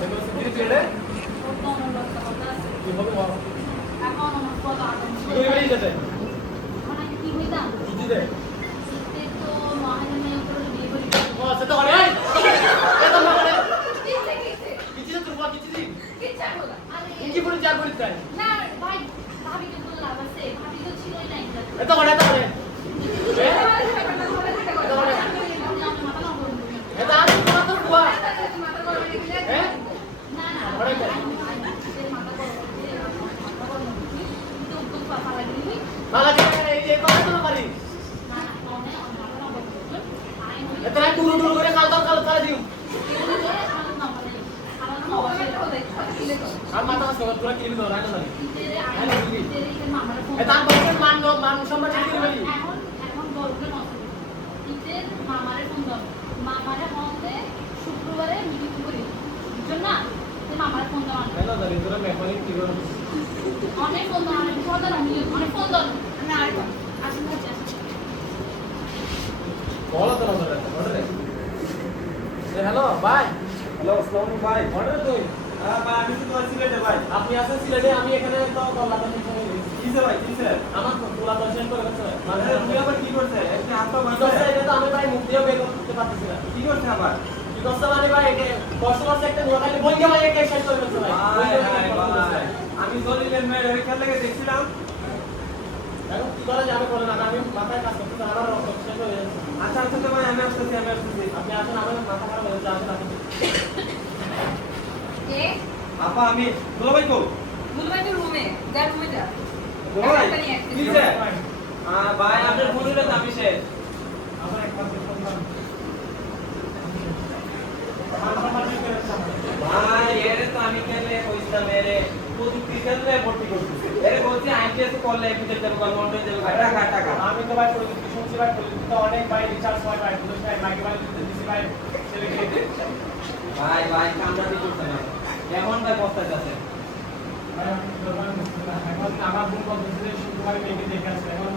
দেখো সিটি প্লেটে কি হবে বল এখন আমার কত আদম কি করে বেরিয়ে যেতে মানে কি হইতাম কি দে সিটি তো মহাজনে উপরে বিয়ে করি ও সেটা করে এই এটা মানে কিছে কিছে কিছু তো তোমার কিছু দিন কিচ্ছা বলা আরে কি করে চার করে তাই না ভাই ভাবি তো লাভ আছে ভাবি তো ছিলই না এটা করে এটা করে এটা আমি তোমার তো বুয়া হ্যাঁ না না করে মালা দিয়ে এই যে কথা তো পারি এটা দূর দূর করে কাল কাল দিও আর মাথা সব পুরো কিলি দাও রাখো না এটা আমি বলছেন মান সম্মান দিয়ে বলি এখন বলবেন ঈদের মামারে ফোন দাও মামারে ফোনতে শুক্রবারে মিটিং করি বুঝছেন না যে মামারে ফোন দাও হ্যালো দাদি তোরা মেকানিক কি করো অনেক ফোন দাও অনেক ফোন দাও অনেক ফোন দাও আমি আরেকবার আসুন হচ্ছে বলো তো না দাদা অর্ডার হ্যালো ভাই হ্যালো আসসালামু আলাইকুম ভাই অর্ডার তুই হ্যাঁ ভাই আমি তো তোমার সিলেটে ভাই আপনি আছেন সিলেটে আমি এখানে তো কলকাতা থেকে কিসে ভাই কিসে আমার পুরা দর্শন করে গেছে মানে তুমি আবার কি করছে একটু হাতটা কি বাঁধছে করছে এটা তো আমি ভাই মুখ দিয়েও বের করতে পারতেছি না কি করছে আবার কি করছে মানে ভাই এটা কাস্টমার একটা নোয়াখালী বলকে ভাই একে শেষ করে ফেলছে ভাই ভাই আমি জলিলের মেয়ের ওই খেলা থেকে দেখছিলাম এখন কি করা যাবে বলেন আমি মাথায় কাজ করতে আমার রক্ত শেষ হয়ে যাচ্ছে আচ্ছা আচ্ছা তো ভাই আমি আসতেছি আপনি আসেন আমার মাথা খারাপ হয়ে যাচ্ছে আসেন আপনি কে আপা আমি দুলা ভাই কো মুলবাইতে রুমে যা রুমে যা দুলা ভাই কিসে ভাই আপনার বলিলেন আমি শেষ আমার এক মাস ফোন দাও আমার সম্মান দিয়ে রাখছি ভাই এরে তো আমি খেলে কইছিলাম মেরে প্রযুক্তি ক্ষেত্রে ভর্তি করতেছি এরে বলছি আইটিএস করলে এপিতে দেব গভর্নমেন্ট দেব টাকা টাকা আমি তো ভাই প্রযুক্তি শুনছি ভাই প্রযুক্তি তো অনেক ভাই রিচার্জ হয় ভাই বুঝছ ভাই মাইকে ভাই দিছি ভাই ছেলেকে ভাই ভাই কামটা দি করতে না কেমন ভাই বস্তায় আছে এখন আমার বোন বলতেছে শুক্রবার মেয়েকে দেখে আসবে এখন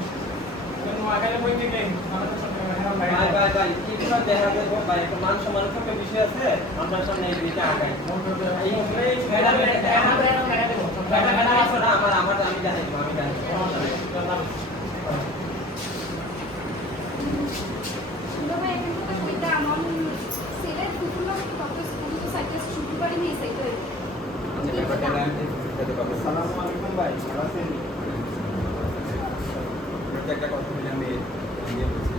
নোয়াখালী বই থেকে আমাদের সাথে ভাই ভাই ভাই কি পুরো দেখা গেল ভাই একটা মান সম্মান একটা বিষয় আছে আমরা সামনে এই দিকে আগাই এই ম্যাডাম আমার আমি জানি আমি জানি ভাই এখন তো কইতা আমার সিলেট কুকুলা কত স্কুল তো সাইকেল শুক্রবারে নিয়ে সাইকেল আসসালামু আলাইকুম ভাই ভালো আছেন একটা কথা বলি আমি বলছি